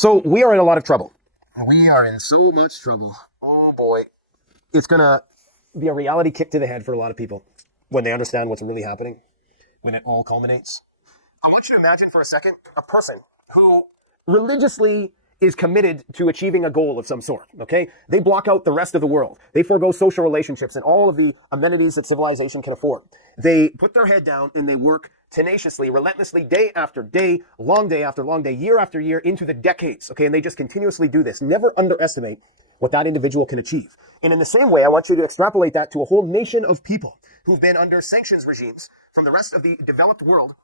So we are in a lot of trouble. We are in so much trouble. Oh boy. It's going to be a reality kick to the head for a lot of people when they understand what's really happening, when it all culminates. I want you to imagine for a second a person who religiously is committed to achieving a goal of some sort, okay? They block out the rest of the world. They forego social relationships and all of the amenities that civilization can afford. They put their head down and they work tenaciously, relentlessly, day after day, long after day, year after year, into the decades, okay? And they just continuously do this. Never underestimate what that individual can achieve. And in the same way, I want you to extrapolate that to a whole nation of people who've been under sanctions regimes from the rest of the developed world,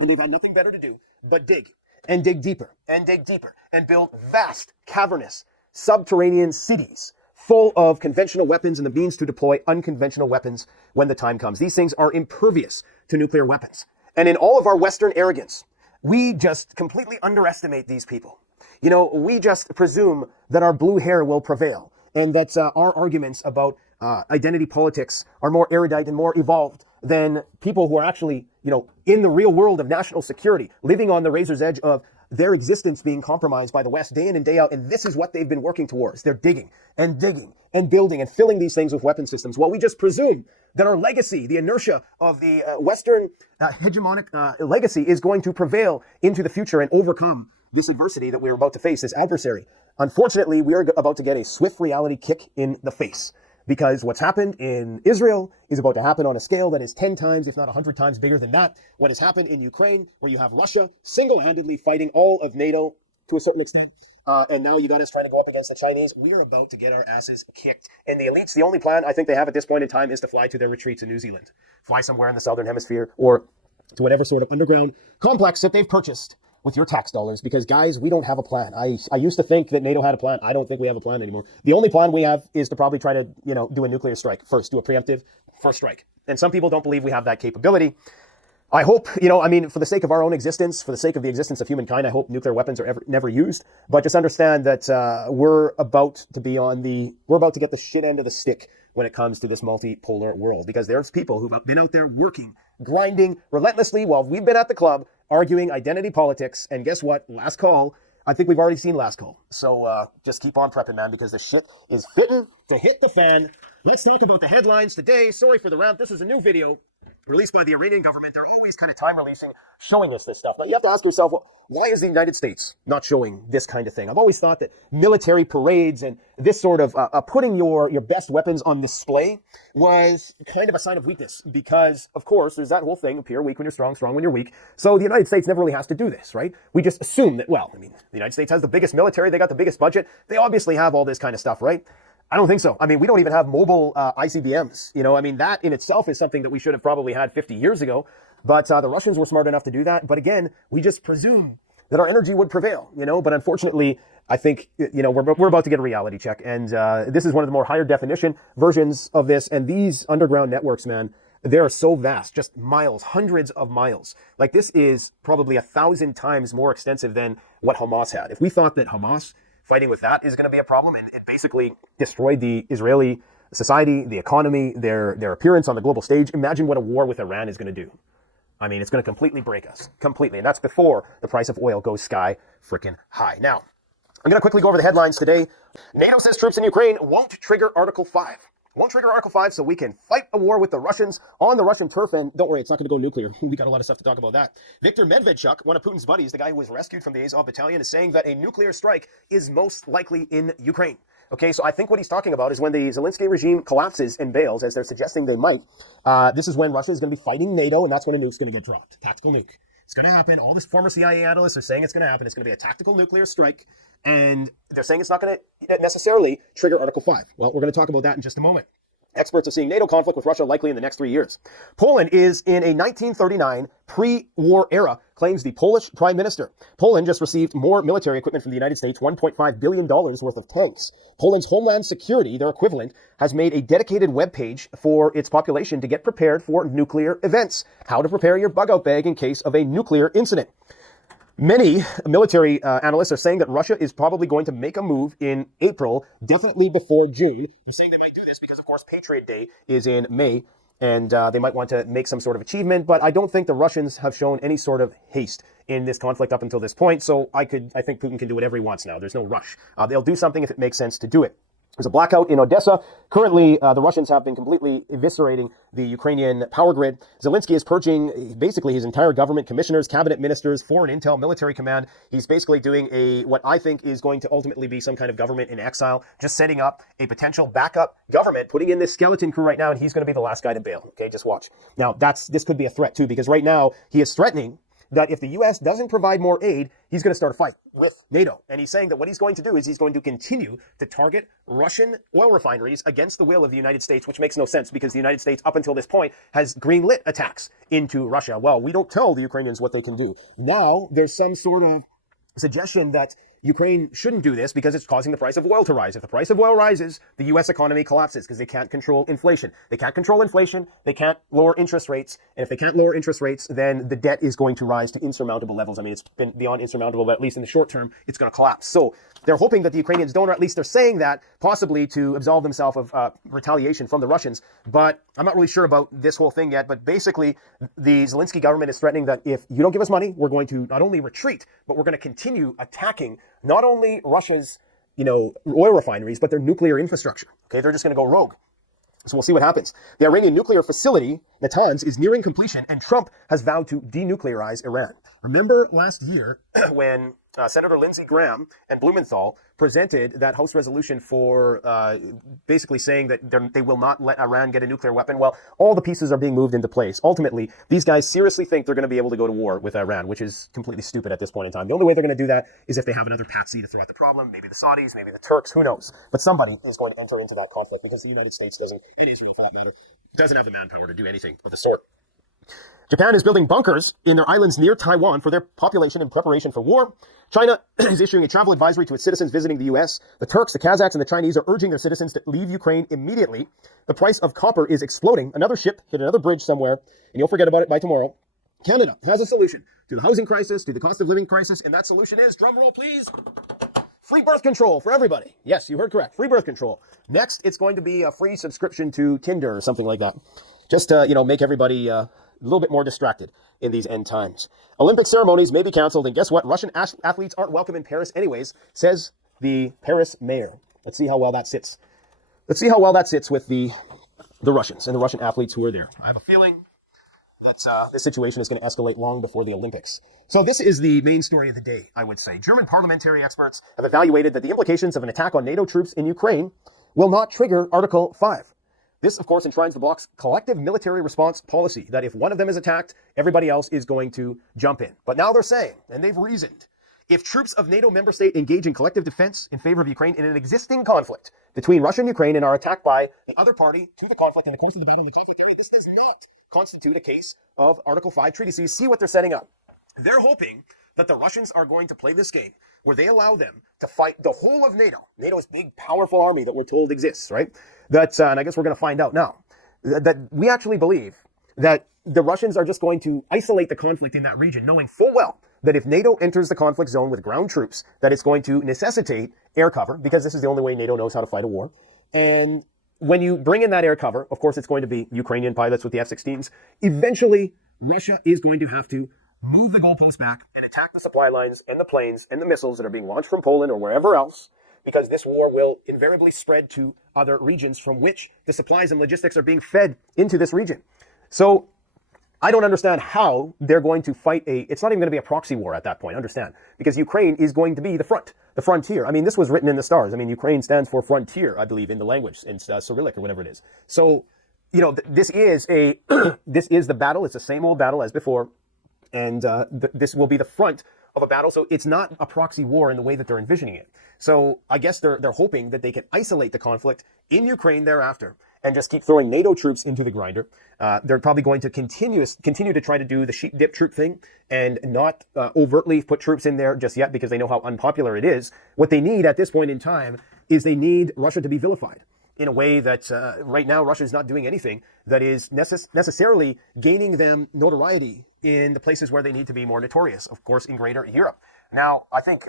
and they've had nothing better to do but dig and dig deeper and build vast, cavernous, subterranean cities full of conventional weapons and the means to deploy unconventional weapons when the time comes. These things are impervious to nuclear weapons. And in all of our Western arrogance, we just completely underestimate these people. You know, we just presume that our blue hair will prevail and that our arguments about identity politics are more erudite and more evolved than people who are actually, in the real world of national security, living on the razor's edge of their existence being compromised by the West day in and day out. And this is what they've been working towards. They're digging and building and filling these things with weapon systems. Well, we just presume that our legacy, the inertia of the Western hegemonic legacy is going to prevail into the future and overcome this adversity that we're about to face, this adversary. Unfortunately, we are about to get a swift reality kick in the face. Because what's happened in Israel is about to happen on a scale that is 10 times, if not 100 times bigger than that. What has happened in Ukraine, where you have Russia single-handedly fighting all of NATO to a certain extent. And now you got us trying to go up against the Chinese. We are about to get our asses kicked. And the elites, the only plan I think they have at this point in time is to fly to their retreats in New Zealand. Fly somewhere in the southern hemisphere or to whatever sort of underground complex that they've purchased with your tax dollars, because guys, we don't have a plan. I used to think that NATO had a plan. I don't think we have a plan anymore. The only plan we have is to probably try to, do a nuclear strike first, do a preemptive first strike. And some people don't believe we have that capability. I hope, for the sake of our own existence, for the sake of the existence of humankind, I hope nuclear weapons are never used. But just understand that we're about to get the shit end of the stick when it comes to this multipolar world, because there's people who've been out there working, grinding relentlessly while we've been at the club arguing identity politics. And guess what? Last call. I think we've already seen last call. So just keep on prepping, man, because the shit is fitting to hit the fan. Let's talk about the headlines today. Sorry for the rant. This is a new video released by the Iranian government. They're always kind of time releasing, showing us this stuff. But you have to ask yourself, well, why is the United States not showing this kind of thing? I've always thought that military parades and this sort of putting your best weapons on display was kind of a sign of weakness, because, of course, there's that whole thing, appear weak when you're strong, strong when you're weak. So the United States never really has to do this, right? We just assume that, the United States has the biggest military, they got the biggest budget, they obviously have all this kind of stuff, right? I don't think so. We don't even have mobile ICBMs. That in itself is something that we should have probably had 50 years ago. But the Russians were smart enough to do that. But again, we just presume that our energy would prevail, But unfortunately, I think, we're about to get a reality check. And this is one of the more higher definition versions of this. And these underground networks, man, they are so vast, just miles, hundreds of miles. Like, this is probably 1,000 times more extensive than what Hamas had. If we thought that Hamas fighting with that is going to be a problem, and it basically destroyed the Israeli society, the economy, their appearance on the global stage, imagine what a war with Iran is going to do. It's going to completely break us. Completely. And that's before the price of oil goes sky freaking high. Now, I'm going to quickly go over the headlines today. NATO says troops in Ukraine won't trigger Article 5. Won't trigger Article 5 so we can fight a war with the Russians on the Russian turf. And don't worry, it's not going to go nuclear. We got a lot of stuff to talk about that. Viktor Medvedchuk, one of Putin's buddies, the guy who was rescued from the Azov battalion, is saying that a nuclear strike is most likely in Ukraine. Okay, so I think what he's talking about is when the Zelensky regime collapses and bails, as they're suggesting they might, this is when Russia is going to be fighting NATO, and that's when a nuke's going to get dropped. Tactical nuke. It's going to happen. All these former CIA analysts are saying it's going to happen. It's going to be a tactical nuclear strike, and they're saying it's not going to necessarily trigger Article 5. Well, we're going to talk about that in just a moment. Experts are seeing NATO conflict with Russia likely in the next 3 years. Poland is in a 1939 pre-war era, claims the Polish prime minister. Poland just received more military equipment from the United States, $1.5 billion worth of tanks. Poland's Homeland Security, their equivalent, has made a dedicated webpage for its population to get prepared for nuclear events. How to prepare your bug-out bag in case of a nuclear incident. Many military analysts are saying that Russia is probably going to make a move in April, definitely before June. They're saying they might do this because, of course, Patriot Day is in May, and they might want to make some sort of achievement. But I don't think the Russians have shown any sort of haste in this conflict up until this point. So I think Putin can do whatever he wants now. There's no rush. They'll do something if it makes sense to do it. There's a blackout in Odessa. Currently, the Russians have been completely eviscerating the Ukrainian power grid. Zelensky is purging basically his entire government, commissioners, cabinet ministers, foreign intel, military command. He's basically doing what I think is going to ultimately be some kind of government in exile, just setting up a potential backup government, putting in this skeleton crew right now, and he's going to be the last guy to bail. Okay, just watch. Now, this could be a threat too, because right now he is threatening that if the U.S. doesn't provide more aid, he's going to start a fight with NATO. And he's saying that what he's going to do is he's going to continue to target Russian oil refineries against the will of the United States, which makes no sense because the United States, up until this point, has greenlit attacks into Russia. Well, we don't tell the Ukrainians what they can do. Now, there's some sort of suggestion that Ukraine shouldn't do this because it's causing the price of oil to rise. If the price of oil rises, the U.S. economy collapses because they can't control inflation. They can't control inflation. They can't lower interest rates. And if they can't lower interest rates, then the debt is going to rise to insurmountable levels. I mean, it's been beyond insurmountable, but at least in the short term, it's going to collapse. So they're hoping that the Ukrainians don't, or at least they're saying that, possibly to absolve themselves of retaliation from the Russians. But I'm not really sure about this whole thing yet. But basically, the Zelensky government is threatening that if you don't give us money, we're going to not only retreat, but we're going to continue attacking not only Russia's, oil refineries, but their nuclear infrastructure. Okay, they're just going to go rogue. So we'll see what happens. The Iranian nuclear facility, Natanz, is nearing completion, and Trump has vowed to denuclearize Iran. Remember last year when Senator Lindsey Graham and Blumenthal presented that House resolution for basically saying that they will not let Iran get a nuclear weapon? Well, all the pieces are being moved into place. Ultimately, these guys seriously think they're going to be able to go to war with Iran, which is completely stupid at this point in time. The only way they're going to do that is if they have another patsy to throw at the problem, maybe the Saudis, maybe the Turks, who knows. But somebody is going to enter into that conflict because the United States doesn't, and Israel for that matter, doesn't have the manpower to do anything of the sort. Japan is building bunkers in their islands near Taiwan for their population in preparation for war. China is issuing a travel advisory to its citizens visiting the U.S. The Turks, the Kazakhs, and the Chinese are urging their citizens to leave Ukraine immediately. The price of copper is exploding. Another ship hit another bridge somewhere, and you'll forget about it by tomorrow. Canada has a solution to the housing crisis, to the cost of living crisis, and that solution is, drumroll please, free birth control for everybody. Yes, you heard correct. Free birth control. Next, it's going to be a free subscription to Tinder or something like that. Just to, make everybody a little bit more distracted in these end times. Olympic ceremonies may be canceled, and guess what? Russian athletes aren't welcome in Paris anyways, says the Paris mayor. Let's see how well that sits. Let's see how well that sits with the Russians and the Russian athletes who are there. I have a feeling that this situation is going to escalate long before the Olympics. So this is the main story of the day, I would say. German parliamentary experts have evaluated that the implications of an attack on NATO troops in Ukraine will not trigger Article 5. This, of course, enshrines the bloc's collective military response policy, that if one of them is attacked, everybody else is going to jump in. But now they're saying, and they've reasoned, if troops of NATO member state engage in collective defense in favor of Ukraine in an existing conflict between Russia and Ukraine and are attacked by the other party to the conflict in the course of the battle, the conflict, this does not constitute a case of Article 5 treaty. So you see what they're setting up. They're hoping that the Russians are going to play this game where they allow them to fight the whole of NATO, NATO's big, powerful army that we're told exists, right? That, and I guess we're going to find out now, that we actually believe that the Russians are just going to isolate the conflict in that region, knowing full well that if NATO enters the conflict zone with ground troops, that it's going to necessitate air cover, because this is the only way NATO knows how to fight a war. And when you bring in that air cover, of course, it's going to be Ukrainian pilots with the F-16s. Eventually, Russia is going to have to move the goalposts back and attack the supply lines and the planes and the missiles that are being launched from Poland or wherever else, because this war will invariably spread to other regions from which the supplies and logistics are being fed into this region. So I don't understand how they're going to fight it's not even going to be a proxy war at that point, understand, because Ukraine is going to be the frontier. I mean, this was written in the stars. I mean, Ukraine stands for frontier, I believe, in the language, in Cyrillic or whatever it is. So, this is this is the battle. It's the same old battle as before. And this will be the front of a battle. So it's not a proxy war in the way that they're envisioning it. So I guess they're hoping that they can isolate the conflict in Ukraine thereafter and just keep throwing NATO troops into the grinder. They're probably going to continue to try to do the sheep dip troop thing and not overtly put troops in there just yet because they know how unpopular it is. What they need at this point in time is they need Russia to be vilified in a way that right now Russia is not doing anything that is necessarily gaining them notoriety in the places where they need to be more notorious, of course, in greater Europe. Now, I think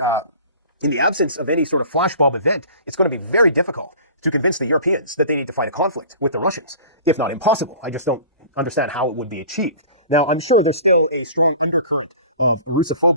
in the absence of any sort of flashbulb event, it's going to be very difficult to convince the Europeans that they need to fight a conflict with the Russians, if not impossible. I just don't understand how it would be achieved. Now, I'm sure there's still a strong undercurrent of Russophobia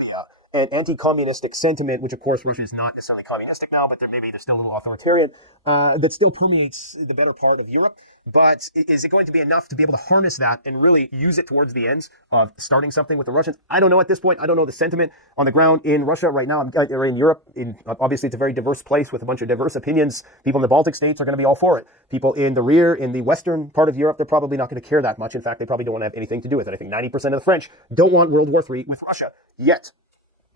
and anti-communistic sentiment, which of course Russia is not necessarily communistic now, but maybe they're still a little authoritarian, that still permeates the better part of Europe. But is it going to be enough to be able to harness that and really use it towards the ends of starting something with the Russians? I don't know at this point. I don't know the sentiment on the ground in Russia right now, or in Europe. Obviously, it's a very diverse place with a bunch of diverse opinions. People in the Baltic states are going to be all for it. People in the rear, in the western part of Europe, they're probably not going to care that much. In fact, they probably don't want to have anything to do with it. I think 90% of the French don't want World War III with Russia yet.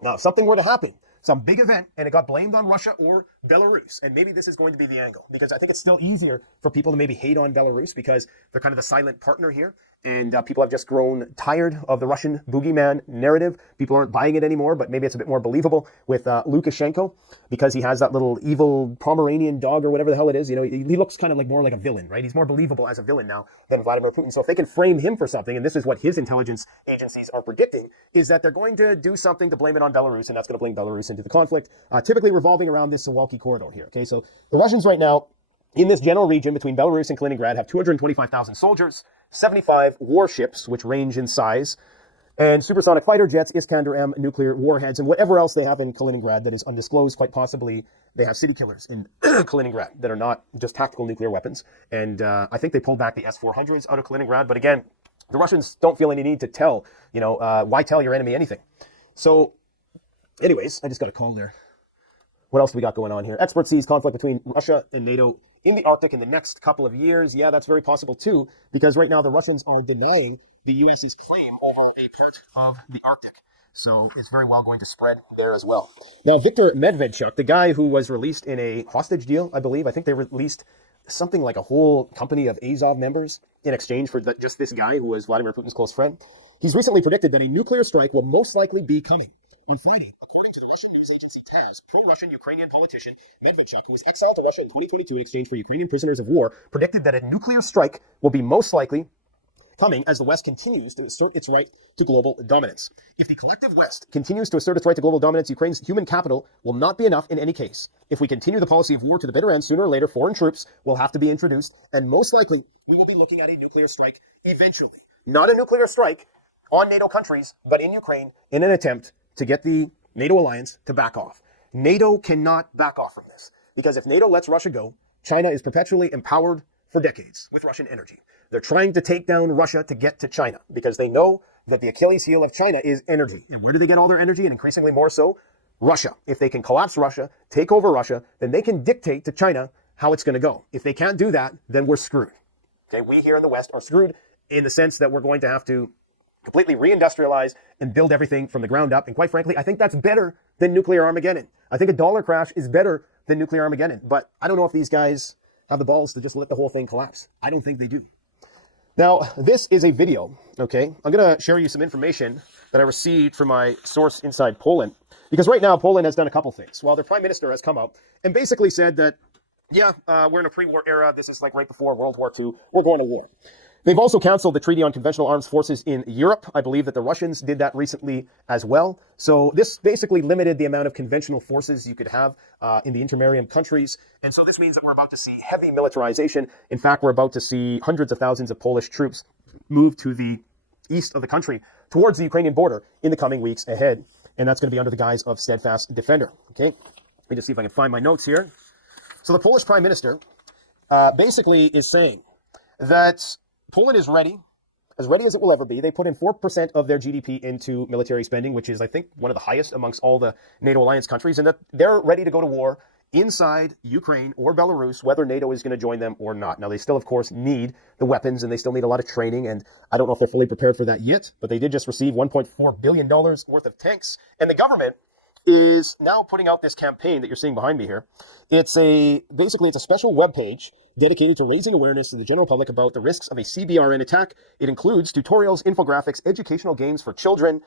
Now, if something were to happen, some big event, and it got blamed on Russia or Belarus, and maybe this is going to be the angle, because I think it's still easier for people to maybe hate on Belarus because they're kind of the silent partner here, and people have just grown tired of the Russian boogeyman narrative. People aren't buying it anymore, but maybe it's a bit more believable with Lukashenko, because he has that little evil Pomeranian dog or whatever the hell it is. You know, he looks kind of like more like a villain, right? He's more believable as a villain now than Vladimir Putin. So if they can frame him for something, and this is what his intelligence agencies are predicting, is that they're going to do something to blame it on Belarus, and that's going to bring Belarus into the conflict, typically revolving around this Suwalki corridor here. Okay, so the Russians right now, in this general region between Belarus and Kaliningrad, have 225,000 soldiers, 75 warships, which range in size, and supersonic fighter jets, Iskander-M nuclear warheads, and whatever else they have in Kaliningrad that is undisclosed. Quite possibly they have city killers in Kaliningrad that are not just tactical nuclear weapons. And I think they pulled back the S-400s out of Kaliningrad. But again, the Russians don't feel any need to tell, why tell your enemy anything? So anyways, I just got a call there. What else do we got going on here? Expert sees conflict between Russia and NATO in the Arctic in the next couple of years. Yeah, that's very possible too, because right now the Russians are denying the U.S.'s claim over a part of the Arctic. So it's very well going to spread there as well. Now, Viktor Medvedchuk, the guy who was released in a hostage deal, I believe. I think they released something like a whole company of Azov members in exchange for just this guy who was Vladimir Putin's close friend. He's recently predicted that a nuclear strike will most likely be coming on Friday. According to the Russian news agency TASS, pro-Russian Ukrainian politician Medvedchuk, who was exiled to Russia in 2022 in exchange for Ukrainian prisoners of war, predicted that a nuclear strike will be most likely coming as the West continues to assert its right to global dominance. If the collective West continues to assert its right to global dominance, Ukraine's human capital will not be enough in any case. If we continue the policy of war to the bitter end, sooner or later, foreign troops will have to be introduced, and most likely, we will be looking at a nuclear strike eventually. Not a nuclear strike on NATO countries, but in Ukraine, in an attempt to get the NATO alliance to back off. NATO cannot back off from this, because if NATO lets Russia go, China is perpetually empowered for decades with Russian energy. They're trying to take down Russia to get to China because they know that the Achilles heel of China is energy. And where do they get all their energy? And increasingly more so, Russia. If they can collapse Russia, take over Russia, then they can dictate to China how it's going to go. If they can't do that, then we're screwed. Okay, we here in the West are screwed in the sense that we're going to have to completely reindustrialize and build everything from the ground up. And quite frankly, I think that's better than nuclear Armageddon. I think a dollar crash is better than nuclear Armageddon. But I don't know if these guys have the balls to just let the whole thing collapse. I don't think they do. Now, this is a video, okay? I'm going to share you some information that I received from my source inside Poland. Because right now, Poland has done a couple things. Well, their prime minister has come out and basically said that, we're in a pre-war era. This is like right before World War II. We're going to war. They've also canceled the Treaty on Conventional Arms Forces in Europe. I believe that the Russians did that recently as well. So this basically limited the amount of conventional forces you could have in the intermarium countries. And so this means that we're about to see heavy militarization. In fact, we're about to see hundreds of thousands of Polish troops move to the east of the country towards the Ukrainian border in the coming weeks ahead. And that's going to be under the guise of steadfast defender. Okay, let me just see if I can find my notes here. So the Polish prime minister basically is saying that Poland is ready as it will ever be. They put in 4% of their GDP into military spending, which is, I think, one of the highest amongst all the NATO alliance countries, and that they're ready to go to war inside Ukraine or Belarus, whether NATO is going to join them or not. Now, they still, of course, need the weapons, and they still need a lot of training, and I don't know if they're fully prepared for that yet, but they did just receive $1.4 billion worth of tanks, and the government is now putting out this campaign that you're seeing behind me here. It's a special webpage dedicated to raising awareness to the general public about the risks of a CBRN attack. It includes tutorials, infographics, educational games for children,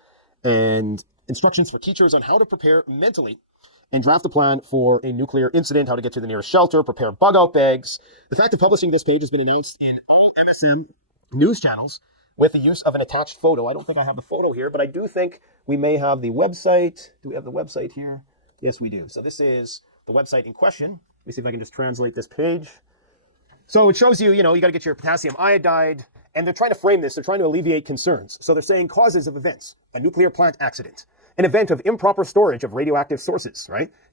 and instructions for teachers on how to prepare mentally and draft a plan for a nuclear incident, how to get to the nearest shelter, prepare bug-out bags. The fact of publishing this page has been announced in all MSM news channels with the use of an attached photo. I don't think I have the photo here, but I do think we may have the website. Do we have the website here? Yes, we do. So this is the website in question. Let me see if I can just translate this page. So it shows you, you got to get your potassium iodide And they're trying to frame this, they're trying to alleviate concerns. So they're saying causes of events: a nuclear plant accident, an event of improper storage of radioactive sources, right?